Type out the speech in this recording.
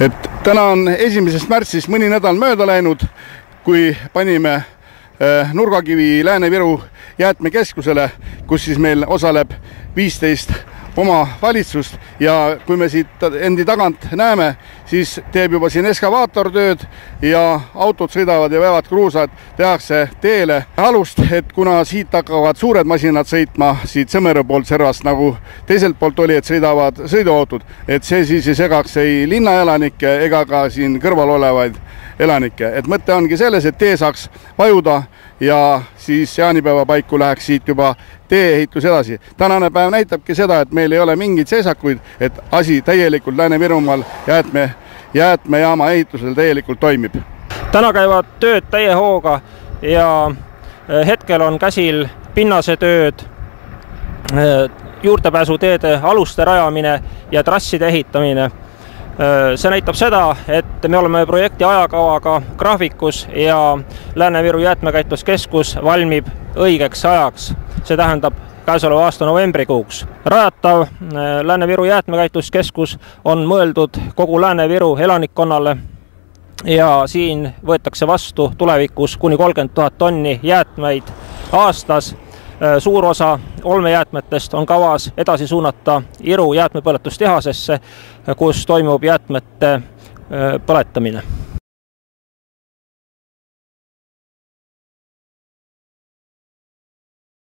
Et täna on 1. märtsist mõni nädal mööda läinud, kui panime Nurgakivi Lääne-Viru jäätmekeskusele, kus siis meil osaleb 15 oma valitsust ja kui me siit endi tagant näeme, siis teeb juba siin eskavaator tööd ja autod sõidavad ja veevad kruusad, tehakse teele alust, et kuna siit hakkavad suured masinad sõitma siit Sõmere poolt servast, nagu teiselt poolt oli, et sõidavad sõiduautod, et see siis ei segaks ei linnaelanikke ega ka siin kõrval olevaid elanikke. Et mõte ongi selles, et tee saaks vajuda ja siis jaanipäeva paiku läheks siit juba tee-ehitus edasi. Tänane päev näitabki seda, et meil ei ole mingeid seisakuid, et asi täielikult Lääne-Virumaal jäätmejaama ehitusel täielikult toimib. Täna käivad tööd täie hooga ja hetkel on käsil pinnasetööd, juurdepääsuteede aluste rajamine ja trasside ehitamine. See näitab seda, et me oleme projekti ajakavaga graafikus ja Lääne-Viru jäätmekäitluskeskus valmib õigeks ajaks. See tähendab käesoleva aasta novembrikuuks. Rajatav Lääne-Viru jäätmekäitluskeskus on mõeldud kogu Lääne-Viru elanikkonnale ja siin võetakse vastu tulevikus kuni 30 000 tonni jäätmeid aastas. Suur osa olmejäätmetest on kavas edasi suunata Iru jäätmepõletustehasesse, kus toimub jäätmete põletamine.